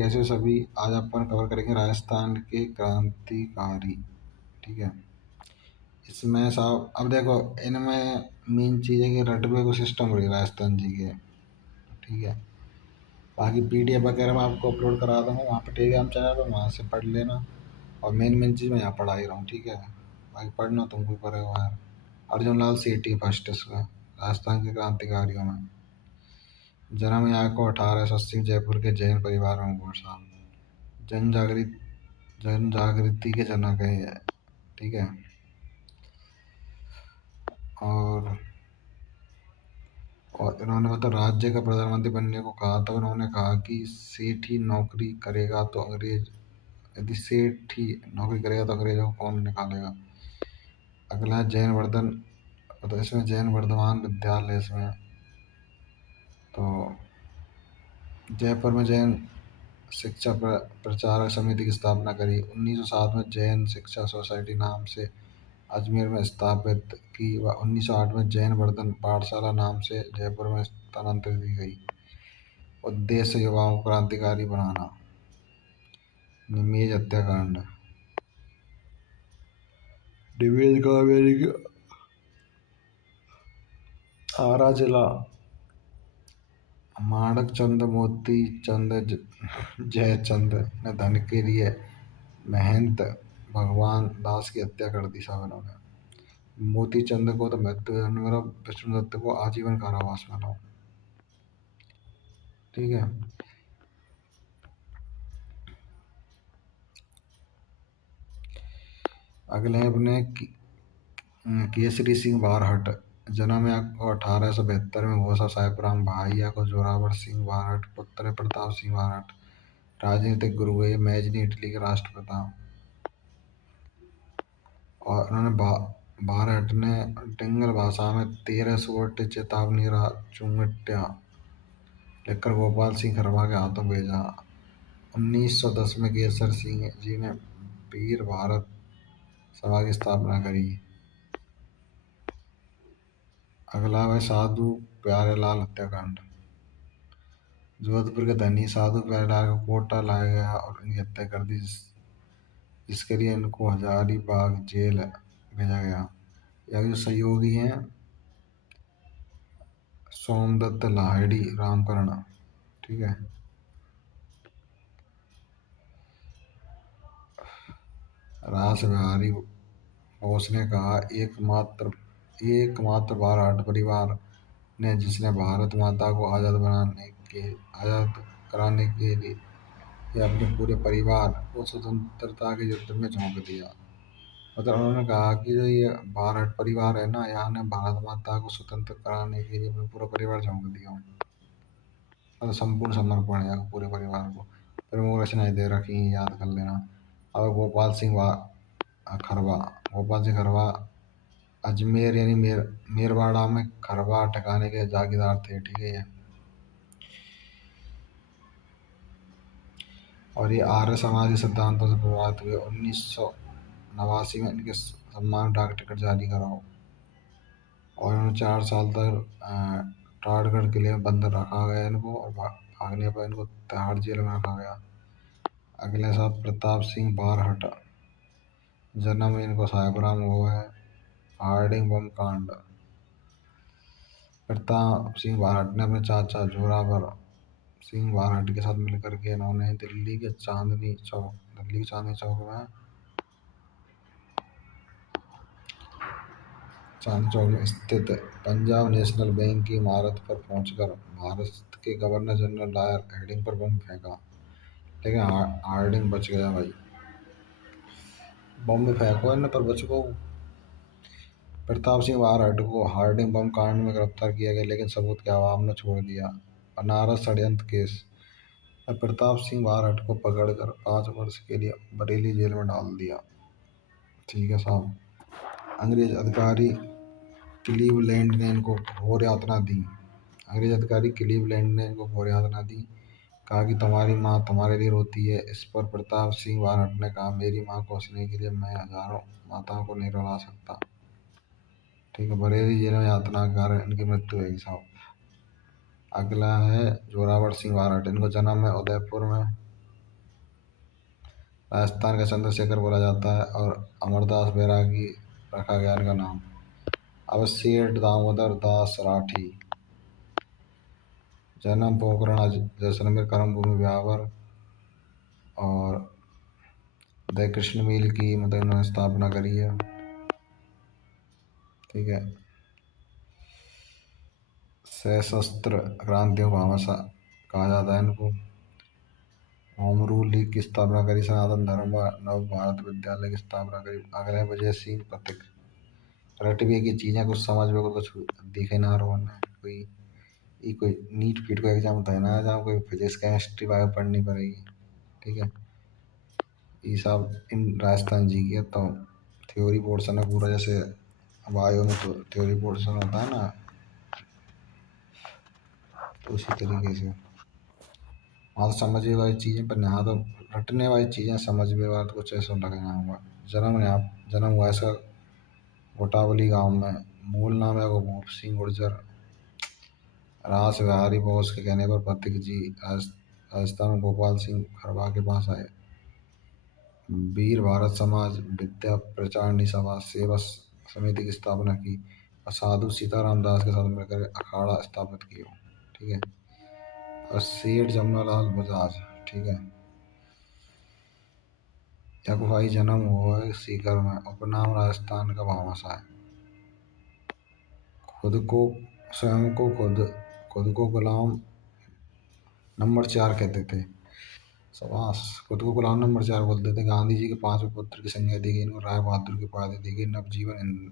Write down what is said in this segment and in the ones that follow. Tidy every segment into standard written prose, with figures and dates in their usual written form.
कैसे सभी आज अपन कवर करेंगे राजस्थान के क्रांतिकारी। ठीक है। इसमें साहब अब देखो, इनमें मेन चीज़ है कि रटबे को सिस्टम रही राजस्थान जी के। ठीक है। बाकी पीडीएफ वगैरह मैं आपको अपलोड करा दूँगा वहाँ पर टेलीग्राम चैनल पर, वहाँ से पढ़ लेना। और मेन मेन चीज़ मैं यहाँ पढ़ा ही रहा हूँ। ठीक है। बाकी पढ़ना तुमको पड़ेगा यार। अर्जुन लाल सेठी फर्स्ट इसमें राजस्थान के क्रांतिकारियों में। जन्म यहाँ को 1880 जयपुर के जैन परिवार में हुआ साहब। जन जागृति के जनक है ये। ठीक है। और इन्होंने मतलब राज्य का प्रधानमंत्री बनने को कहा, तो उन्होंने कहा कि सेठ ही नौकरी करेगा तो अंग्रेज, यदि सेठ ही नौकरी करेगा तो अंग्रेजों को कौन निकालेगा। अगला है जैन वर्धन, तो इसमें जैन वर्धमान विद्यालय इसमें। तो जयपुर में जैन शिक्षा प्रचारक समिति की स्थापना करी। 1907 में जैन शिक्षा सोसाइटी नाम से अजमेर में स्थापित की व 1908 में जैन वर्धन पाठशाला नाम से जयपुर में स्थानांतरित की गई। उद्देश्य युवाओं को क्रांतिकारी बनाना। निमेज हत्याकांड। निमेज कावेरी के आरा जिला। माणक चंद मोती चंद जयचंद ने धन के लिए महंत भगवान दास की हत्या कर दी साहब इन्होंने। मोती चंद को तो मृत्युदंड मिला, विष्णु दत्त को आजीवन कारावास मिला। ठीक है। अगले हैं अपने केसरी सिंह बारहट। जन्म है 1872 में भोसा साहेबराम भाइया को जोरावर सिंह बारहट पुत्र प्रताप सिंह बारहट। राजनीतिक गुरु हुए मैजनी इटली के राष्ट्रपिता। और उन्होंने बारहट ने डिंगल भाषा में 13 सुवर्ण चेतावनी चुंगटिया लिखकर गोपाल सिंह खरवा के हाथों भेजा। 1910 में केसर सिंह जी ने वीर भारत सभा की स्थापना करी। अगला है साधु प्यारेलाल हत्याकांड। जोधपुर के धनी साधु प्यारेलाल को कोटा लाया गया और इनकी हत्या कर दी, जिसके लिए इनको हजारीबाग जेल भेजा गया। यह जो सहयोगी हैं सोमदत्त लाहिड़ी रामकरण। ठीक है। रास बिहारी बोस ने कहा, एकमात्र बारहट परिवार ने जिसने भारत माता को आज़ाद कराने के लिए या अपने पूरे परिवार को स्वतंत्रता के युद्ध में झोंक दिया। मतलब उन्होंने कहा कि जो ये बारहट परिवार है ना, यहाँ ने भारत माता को स्वतंत्र कराने के लिए अपना पूरा परिवार झोंक दिया। मतलब संपूर्ण समर्पण है पूरे परिवार को। प्रमुख रचनाएं दे रखी हैं, याद कर लेना। और खरवा। गोपाल सिंह खरवा अजमेर यानी मेरवाड़ा में खरवा ठिकाने के जागीरदार थे। ठीक है ये। और ये आर्य समाज के सिद्धांतों से प्रभावित हुए। 1989 में इनके सम्मान डाक टिकट जारी कराओ। और उन्हें 4 साल तक टाड़गढ़ किले में बंद रखा गया इनको, और भागने पर इनको तिहाड़ जेल में रखा गया। अगले साल प्रताप सिंह बारहट। जन्म इनको साहेबराम हुआ है। हार्डिंग बम कांड। प्रताप सिंह बारहट ने अपने चाचा जोरावर सिंह बारहट के साथ मिलकर के इन्होंने दिल्ली के चांदनी चौक में स्थित पंजाब नेशनल बैंक की इमारत पर पहुंचकर भारत के गवर्नर जनरल लॉर्ड हार्डिंग पर बम फेंका, लेकिन हार्डिंग बच गया भाई। बम में फेंको इन पर बच गो। प्रताप सिंह बारहट को हार्डिंग बम कांड में गिरफ्तार किया गया, लेकिन सबूत के अभाव में छोड़ दिया। बनारस षड्यंत्र केस। प्रताप सिंह बारहट को पकड़कर 5 वर्ष के लिए बरेली जेल में डाल दिया। ठीक है साहब। अंग्रेज अधिकारी क्लीवलैंड ने इनको घोर यातना दी। अंग्रेज अधिकारी क्लीवलैंड ने इनको घोर यातना दी। कहा कि तुम्हारी माँ तुम्हारे लिए रोती है। इस पर प्रताप सिंह बारहट ने कहा, मेरी माँ को हंसने के लिए मैं हजारों माताओं को नहीं रुला सकता। ठीक है। बरेली जेल में यातना के कारण इनकी मृत्यु हुई साहब। अगला है जोरावर सिंह बारहट। इनको जन्म है उदयपुर में राजस्थान का चंद्रशेखर बोला जाता है और अमरदास बैरागी रखा गया इनका नाम। अब सेठ दामोदर दास राठी, जन्म पोखरण जैसलमेर कर्मभूमि ब्यावर, और द कृष्ण मिल की मतलब इन्होंने स्थापना करी है। ठीक है। सशस्त्र क्रांतियों का हमेशा कहा जाता है इनको। होम रूल लीग की स्थापना करी, सनातन धर्म व नव भारत विद्यालय की स्थापना करी। अगले वजय सिंह पथिक, रटवे की चीज़ें कुछ समझ में कुछ दिखे ना रहो ने कोई, ये कोई नीट फीट का एग्जाम होता है ना, जहाँ कोई फिजिक्स केमिस्ट्री बायो पढ़नी पड़ेगी। ठीक है। ये सब इन राजस्थान जी की है। तो थ्योरी पोर्शन है पूरा, जैसे बायो में तो थ्योरी पोर्शन होता है ना, तो उसी तरीके से हाँ तो समझने वाली चीज़ें पर यहाँ तो रटने वाली चीज़ें समझने वाला तो कुछ ऐसा लगे ना हुआ। जन्म हुआ ऐसा गोटावली गांव में। मूल नाम है वो भूप सिंह गुर्जर। रास बिहारी बोस के कहने पर पथिक जी राजस्थान में गोपाल सिंह खरवा के पास आए। वीर भारत समाज विद्या प्रचारणी सभा सेवा समिति की स्थापना की और साधु सीताराम दास के साथ मिलकर अखाड़ा स्थापित किया। ठीक है। और सेठ जमनालाल बजाज। ठीक है। भाई जन्म हुआ है सीकर में, उपनाम राजस्थान का भामाशाह है। खुद को स्वयं को खुद को गुलाम नंबर 4 कहते थे। शाबाश। खुद को गुलाम नंबर 4 बोलते थे। गांधी जी के 5वें पुत्र की संज्ञा दी गई इनको। राय बहादुर की उपाधि दी गई। नवजीवन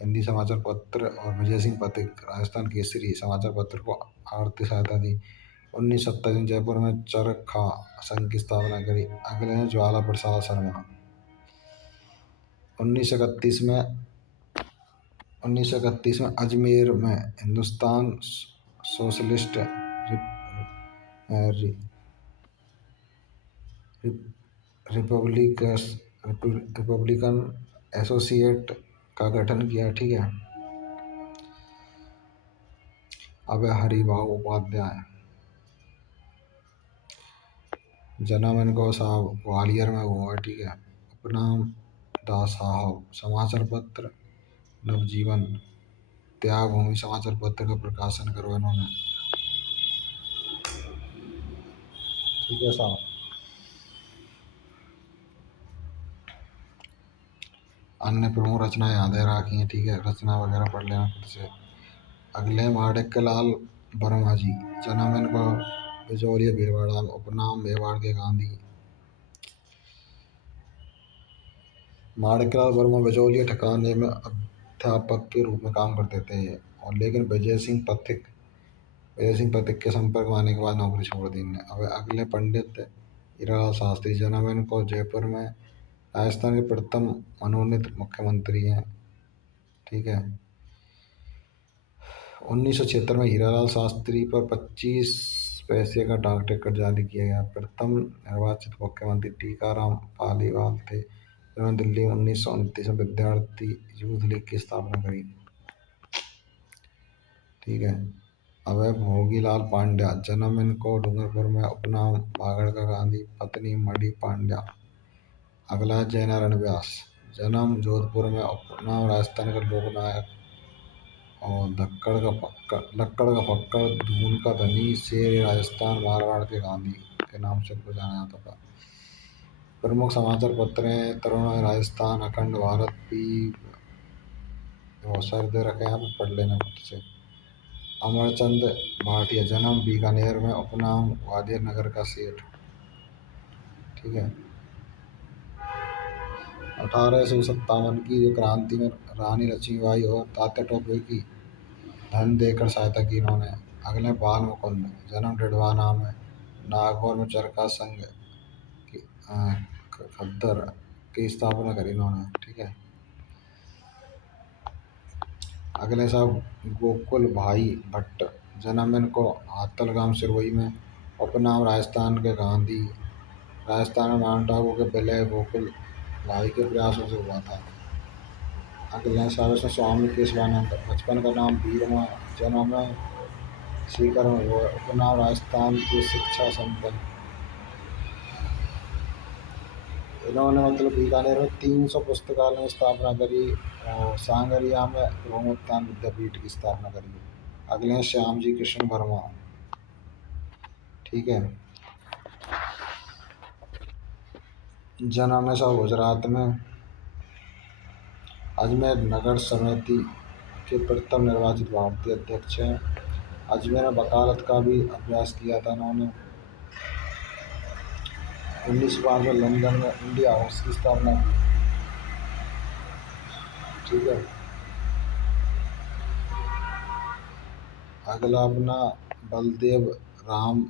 हिंदी समाचार पत्र और विजय सिंह पथिक राजस्थान केसरी समाचार पत्र को आर्थिक सहायता दी। 1927 में जयपुर में चरखा संघ की स्थापना करी। अगले हैं ज्वाला प्रसाद शर्मा। 1931 में 1931 में अजमेर में हिंदुस्तान सोशलिस्ट रिपब्लिकन एसोसिएट का गठन किया। ठीक है। अब हरिभाऊ उपाध्याय, जन्म इनको साहब ग्वालियर में हुआ है। ठीक है। उपनाम दास साहब, समाचार पत्र नवजीवन, त्याग भूमि समाचार पत्र का प्रकाशन करो इन्होंने। ठीक है साहब। अन्य प्रमुख रचनाएं याद रखी हैं। ठीक है। रचना वगैरह पढ़ लेना खुद से। अगले माणिक्य लाल वर्मा जी, जन्म इनको बिजौलिया भीलवाड़ा, उपनाम मेवाड़ के गांधी। माणिक्य लाल वर्मा बिजौलिया ठिकाने में अध्यापक के रूप में काम करते थे, और लेकिन विजय सिंह पथिक के संपर्क में आने के बाद नौकरी छोड़ दी इन्होंने। अब अगले पंडित हीरालाल शास्त्री, जन्म इनको जयपुर में, राजस्थान के प्रथम मनोनीत मुख्यमंत्री हैं। ठीक है। 1976 में हीरालाल शास्त्री पर 25 पैसे का डाक टिकट जारी किया गया। प्रथम निर्वाचित मुख्यमंत्री टीकाराम पालीवाल थे, जिन्होंने दिल्ली में 1929 में विद्यार्थी यूथ लीग की स्थापना करी। ठीक है। अब है भोगीलाल पांड्या, जन्म इनको डूंगरपुर में, उपनाम बागड़ का गांधी, पत्नी मणि पांड्या। अगला है जयनारायण व्यास, जन्म जोधपुर में, उपनाम राजस्थान का लोकनायक और लक्कड़ का फक्कड़, धून का धनी, शेर राजस्थान मारवाड़ के गांधी के नाम से उनको जाना जाता था। प्रमुख समाचार पत्र हैं तरुण राजस्थान, अखंड भारत, पी, बहुत सारे दे रखे हैं, यहाँ पे पढ़ लेना खुद से। अमरचंद भाटिया, जन्म बीकानेर में, उपनाम ग्वालियर नगर का सेठ। ठीक है। 1857 की जो क्रांति में रानी लक्ष्मीबाई और तात्या टोपे की धन देकर सहायता की इन्होंने। अगले बाल मुकुंद, जन्म डिडवाना में, नागौर में चरखा संघ की खद्दर की स्थापना करी इन्होंने। ठीक है। अगले साहब गोकुल भाई भट्ट, जन्म इनको हाथल गांव सिरोही में, उपनाम राजस्थान के गांधी। राजस्थान में माउंट आबू के विलय गोकुल भाई के प्रयासों से हुआ था। अगले साहब इसमें स्वामी केशवानंद, बचपन का नाम वीरमा, जन्म में सीकर में हुआ, उपनाम राजस्थान के शिक्षा संपन्न। इन्होंने मतलब बीकानेर में 300 पुस्तकालयों की स्थापना करी और सांगरिया में ब्रह्मोत्थान विद्यापीठ की स्थापना करी। अगले हैं श्याम जी कृष्ण वर्मा। ठीक है। जन्म है सब गुजरात में। अजमेर नगर समिति के प्रथम निर्वाचित भारतीय अध्यक्ष हैं। अजमेर में वकालत का भी अभ्यास किया था इन्होंने। 1905 में लंदन में इंडिया हाउस की स्थापना की। ठीक है। अगला अपना बलदेव राम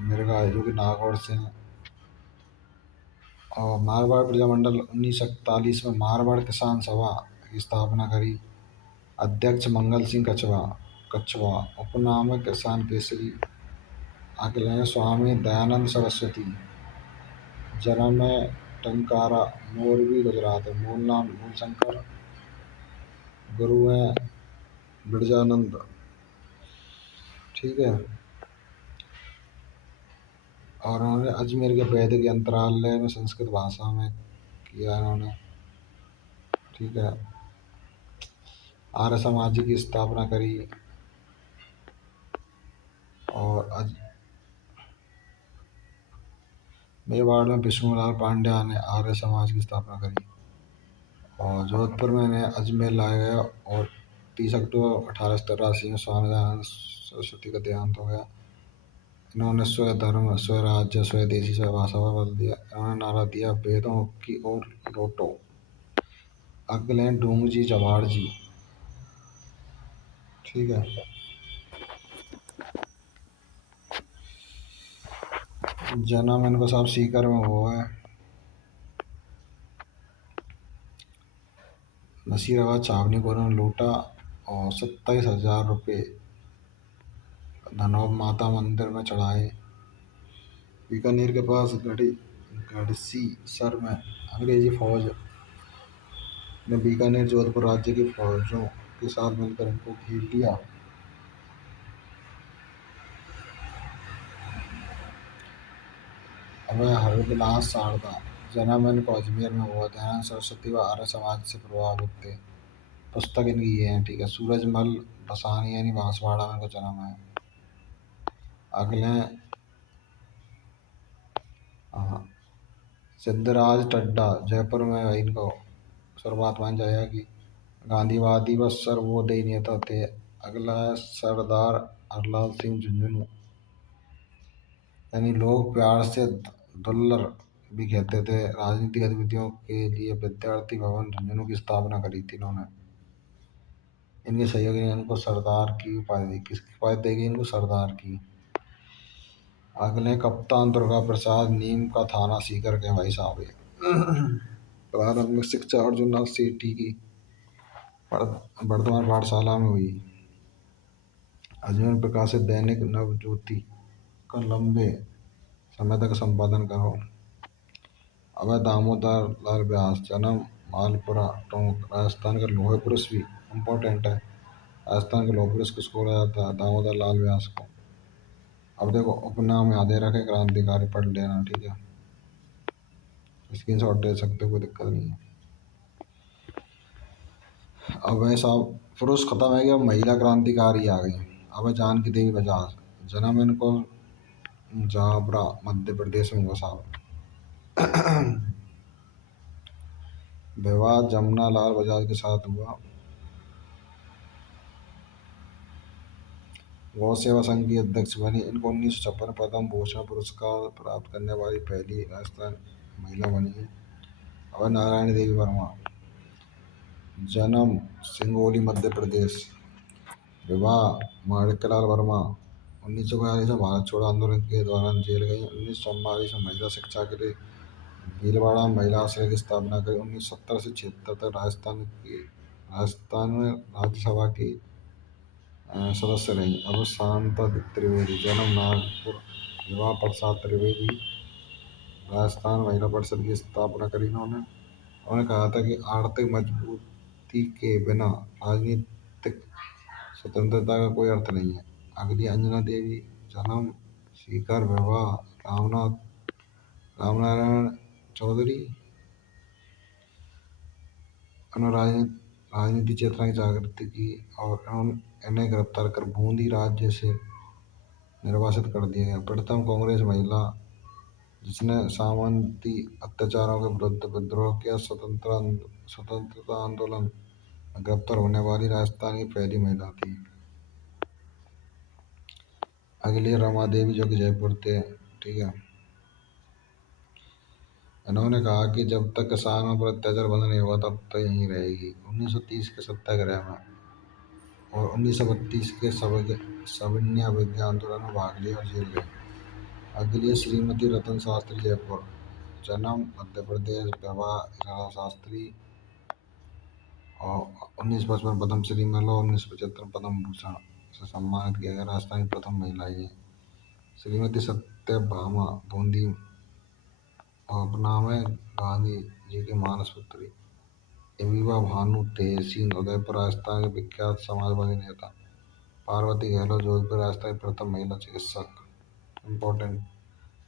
मिर्गा है जो कि नागौर से हैं। और मारवाड़ प्रजामंडल 1941 में मारवाड़ किसान सभा की स्थापना करी। अध्यक्ष मंगल सिंह कछवा कछवा। उपनाम है किसान केसरी। अगले हैं स्वामी दयानंद सरस्वती। जन्म है टंकारा मोरबी गुजरात है। मूल नाम मूलशंकर। गुरु हैं बिरजानंद। ठीक है। और उन्होंने अजमेर के वैदिक यंत्रालय में संस्कृत भाषा में किया इन्होंने। ठीक है। आर्य समाज की स्थापना करी। और मेवाड़ में विष्णुलाल पांड्या ने आर्य समाज की स्थापना करी। और जोधपुर में इन्हें अजमेर लाया गया और 30 अक्टूबर 1883 में स्वामी दयानंद सरस्वती का देहांत हो गया। इन्होंने स्वयं धर्म स्वयं राज्य स्वयं देशी स्वयं भाषा पर बल दिया। इन्होंने नारा दिया वेदों की ओर लौटो। अगले हैं डूंगजी जवाहर जी। ठीक है। जन्म इनको साहब सीकर में हुआ है। नसीराबाद छावनी को उन्होंने लूटा और 27,000 रुपये धनौब माता मंदिर में चढ़ाए। बीकानेर के पास गढ़सी सर में अंग्रेजी फौज ने बीकानेर जोधपुर राज्य की फौजों के साथ मिलकर इनको घेर लिया। अब हरविलास शारदा। जन्म इनको अजमेर में हुआ। दयानंद सरस्वती व आर्य समाज से प्रभावित थे। पुस्तक इनकी ये है। ठीक है। सूरजमल बसानी यानी बांसवाड़ा में इनका जन्म है। अगले हाँ, सिद्धराज टड्डा जयपुर में है इनको शुरुआत मान जाएगा कि गांधीवादी व सर्वोदयी नेता थे। अगला है सरदार हरलाल सिंह झुंझुनू यानी लोग प्यार से दुल्लर भी कहते थे। राजनीतिक गतिविधियों के लिए विद्यार्थी भवन झुंझुनू की स्थापना करी थी इन्होंने। इनके सहयोगी ने इनको सरदार की उपाधि दी। किसकी उपाधि देगी इनको? सरदार की। अगले कप्तान दुर्गा प्रसाद नीम का थाना सीकर के भाई साहब ये। प्रारंभिक शिक्षा अर्जुननाथ सेठी की वर्धमान पाठशाला में हुई। अजमेर प्रकाशित दैनिक नवज्योति का लंबे समय तक संपादन करो। अभय दामोदर लाल व्यास। जन्म मालपुरा टोंक राजस्थान का लोहे पुरुष भी इम्पोर्टेंट है। राजस्थान के लोहे पुरुष किसको बोला जाता है? दामोदर लाल व्यास को। अब देखो उपनाम याद रखे क्रांतिकारी पढ़ लेना। ठीक है। स्क्रीन शॉट दे सकते हो कोई दिक्कत नहीं है। अब ऐसा पुरुष खत्म है गया महिला क्रांतिकारी आ गई। अब जानकी देवी बजाज। जन्म इनको जाबरा मध्य प्रदेश में हुआ साहब। विवाह जमुना लाल बजाज के साथ हुआ। गौ सेवा संघ की अध्यक्ष बनी। इनको 1956 पद्म भूषण पुरस्कार प्राप्त करने वाली पहली राजस्थान महिला बनी है। और नारायणी देवी वर्मा। जन्म सिंगोली मध्य प्रदेश। विवाह माणिक्यलाल वर्मा। 1942 में भारत छोड़ो आंदोलन के दौरान जेल गई। 1944 में महिला शिक्षा के लिए भीलवाड़ा महिला आश्रय की स्थापना करी। 1970 से 76 तक राजस्थान में राज्यसभा की सदस्य रही। अब शांता त्रिवेदी। जन्म नागपुर। विवाह प्रसाद त्रिवेदी। राजस्थान महिला परिषद की स्थापना करी इन्होंने। उन्होंने कहा था कि आर्थिक मजबूती के बिना राजनीतिक स्वतंत्रता का कोई अर्थ नहीं है। अगली अंजना देवी। जन्म सीकर। विवाह रामनारायण चौधरी। उन्होंने राजनीति चेतना की जागृति की और इन्हें गिरफ्तार कर बूंदी राज्य से निर्वासित कर दिया गया। प्रथम कांग्रेस महिला जिसने सामंती अत्याचारों के विरुद्ध विद्रोह किया। स्वतंत्रता आंदोलन में गिरफ्तार होने वाली राजस्थान की पहली महिला थी। अगली रमा देवी जो कि जयपुर थे, ठीक है। इन्होंने कहा कि जब तक किसानों पर अत्याचार बंद नहीं हुआ तब तक यहीं रहेगी। 1930 के सत्याग्रह में और 1932 के सविनय अवज्ञा आंदोलन में भाग लिया और जेल गए। अगली है श्रीमती रतन शास्त्री जयपुर, जन्म मध्य प्रदेश, विवाह राधा शास्त्री और 1955 पद्मश्री मेला और 1975 पद्म भूषण से सम्मानित किया गया। राजस्थान की प्रथम महिला ये श्रीमती सत्यभामा बूंदी और उपनाम है गांधी जी की मानस पुत्री। एबीबा भानु तहसीन उदयपुर राजस्थान के विख्यात समाजवादी नेता। पार्वती गहलोत जोधपुर राजस्थान की प्रथम महिला चिकित्सक। इम्पोर्टेंट,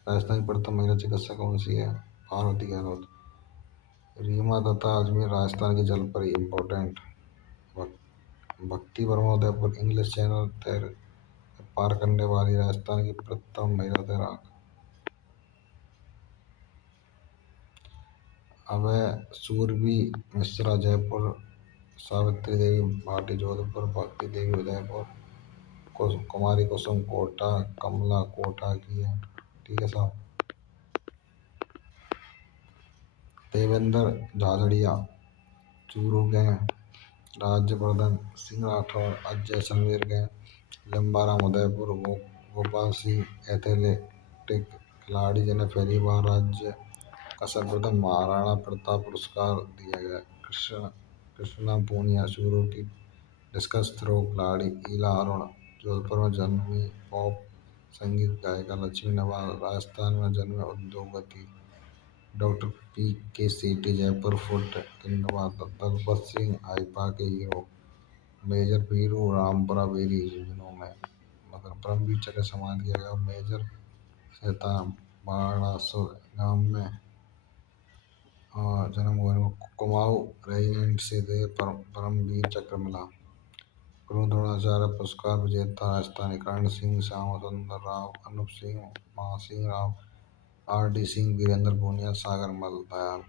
राजस्थान की प्रथम महिला चिकित्सक कौन सी है? पार्वती गहलोत। रीमा दत्ता अजमेर राजस्थान की जलपरी। इम्पोर्टेंट। भक्ति वर्मा उदयपुर इंग्लिश चैनल तैर पार करने वाली राजस्थान की प्रथम महिला तैराक। अभय सूरभी मिश्रा जयपुर, सावित्री देवी भाटी जोधपुर, भक्ति देवी उदयपुर, कुमारी कुसुम कोटा कमला कोटा की है, ठीक है साहब। देवेंद्र झाझड़िया चूरू गए। राज्यवर्धन सिंह राठौर अजय जैसलमेर गए। लंबाराम उदयपुर। गोपाल सिंह एथलेटिक खिलाड़ी जिन्हें पहली बार राज्य का सर्वप्रथम महाराणा प्रताप पुरस्कार दिया गया। कृष्णा पूनिया चूरू की डिस्कस थ्रो खिलाड़ी। ईला अरुण जोधपुर में जन्मी पॉप संगीत गायिका। लक्ष्मी नवाल राजस्थान में जन्मे उद्योगपति। Doctor P K Sethi Jaipur food kingdom. Dalpat Singh Haifa के हीरो। मेजर पीरू रामपुरा बेरी जिलों में मतलब परमवीर चक्र सम्मानित किया गया। मेजर सहता बाणासुर गांव में जन्म हुआ इनको। कुमाऊं रेजिमेंट से थे परमवीर चक्र मिला। गुरु द्रोणाचार्य पुरस्कार विजेता राजस्थानी। कर्ण सिंह श्यामा सुंदर राव अनूप सिंह महासिंह राव आर डी सिंह वीरेंद्र पूनिया सागर मल दयाल।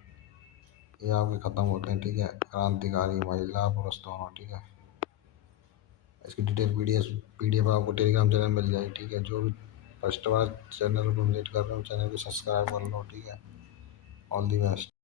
ये आपके खत्म होते हैं, ठीक है। क्रांतिकारी महिला पुरुष दोनों, ठीक है। इसकी डिटेल पीडीएफ आपको टेलीग्राम चैनल मिल जाएगी, ठीक है। जो भी फर्स्ट बार चैनल को विजिट कर रहे हो चैनल को सब्सक्राइब कर लो, ठीक है। All the best.